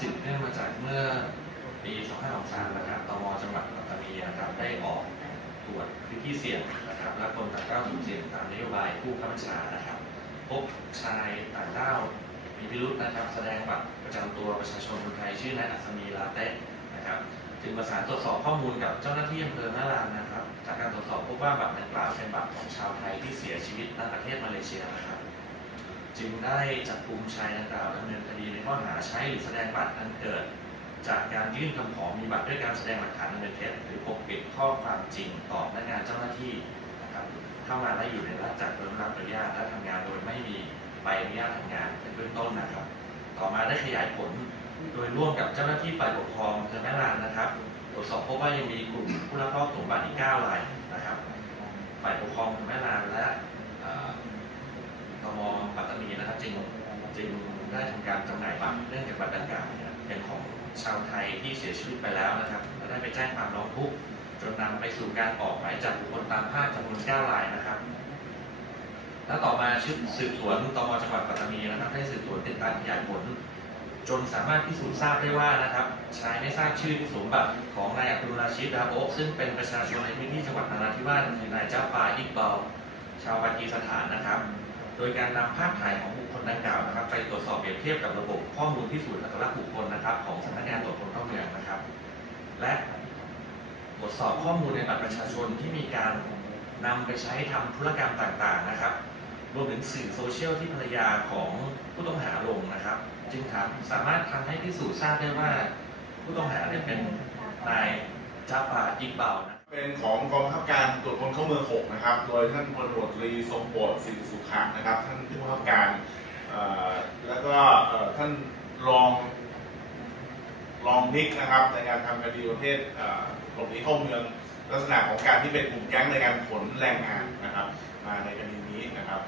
สิบเนื่องมาจากเมื่อปี 2523 นะครับตมจังหวัดปัตตานีนะครับได้ออกตรวจพื้นที่เสี่ยงนะครับ และคนต่างด้าวสุ่เสี่ยงตามนโยบายผู้ข้าราชารนะครับ พบชายต่างด้าวมีพิรุษนะครับ แสดงบัตรประจำตัวประชาชนคนไทยชื่อนายอัศมีลาเต้นะครับจึงประสานตรวจสอบข้อมูลกับเจ้าหน้าที่อำเภอมะลานนะครับ จากการตรวจสอบพบว่าบัตรดังกล่าวเป็นบัตรของชาวไทยที่เสียชีวิตในประเทศมาเลเซียนะครับ จึงได้จับกลุ่มชายดังกล่าวดำเนิ ข้อหาใช้หรือแสดงบัตรอันเกิด จากการยื่นคำขอมีบัตรด้วยการแสดงหลักฐานอันเป็นเท็จหรือปกปิดข้อความจริงต่อพนักงานเจ้าหน้าที่นะครับเข้ามาได้อยู่ในราชจักรโดยไม่รับอนุญาตและทำงานโดยไม่มีใบอนุญาตทำงานเป็นเบื้องต้นนะครับ ต่อมาได้ขยายผลโดยร่วมกับเจ้าหน้าที่ฝ่ายปกครองอำเภอแม่ลานนะครับตรวจสอบพบว่ายังมีกลุ่มผู้รับมอบสมบัติอีก9รายนะครับฝ่ายปกครองแม่ลานและตมปัตตานีนะครับจึงจึง ได้ทำการจำหน่ายบัตรเนื่องจากบัตรดังกล่าวเนี่ยเป็นของชาวไทยที่เสียชีวิตไปแล้วนะครับและได้ไปแจ้งความร้องทุกข์จนนำไปสู่การออกหมายจับบุคคลตามภาพจำนวน9รายนะครับและต่อมาชุดสืบสวนตมจังหวัดปัตตานีนะครับ ได้สืบสวนติดตามขยายผลจนสามารถพิสูจน์ทราบได้ว่านะครับชายไม่ทราบชื่อที่สมบัติของนายอับดุลราชิดดาโอะซึ่งเป็นประชาชนในพื้นที่จังหวัดนราธิวาสคือนายเจ้าปาอิกบอลชาวปากีสถานนะครับ โดยการนำภาพถ่ายของบุคคลดังกล่าวนะครับ ไปตรวจสอบเปรียบเทียบกับระบบข้อมูลพิสูจน์อัตลักษณ์บุคคลนะครับ ของสำนักงานตรวจคนเข้าเมืองนะครับ และตรวจสอบข้อมูลในบัตรประชาชนที่มีการนำไปใช้ทำธุรกรรมต่างๆนะครับ รวมถึงสื่อโซเชียลที่ภรรยาของผู้ต้องหาลงนะครับ จึงาสามารถทำให้พิสูจน์ทราบได้ว่า ผู้ต้องหาเนี่ยเป็นนายจาฟาอิกบานะ เป็นของกองบังคับการตรวจคนเข้าเมือง6นะครับ โดยท่านพลตำรวจตรีทรงโปรดสิริสุขะนะครับ ท่านผู้บังคับการแล้วก็ท่านรองรองนิกนะครับ ในการทำคดีประเภทเอ่อหลบหนีเข้าเมืองลักษณะของการที่เป็นกลุ่มแก๊งในการขนแรงงานนะครับมาในคดีนี้นะครับ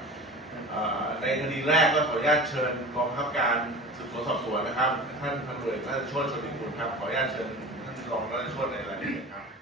ในคดีแรกก็ขออนุญาตเชิญกองบังคับการสืบสวนสอบสวนนะครับ ท่านพันเอกราชโชติชลินกุลครับขออนุญาตเชิญท่านรองราชโชติในรายละเอียด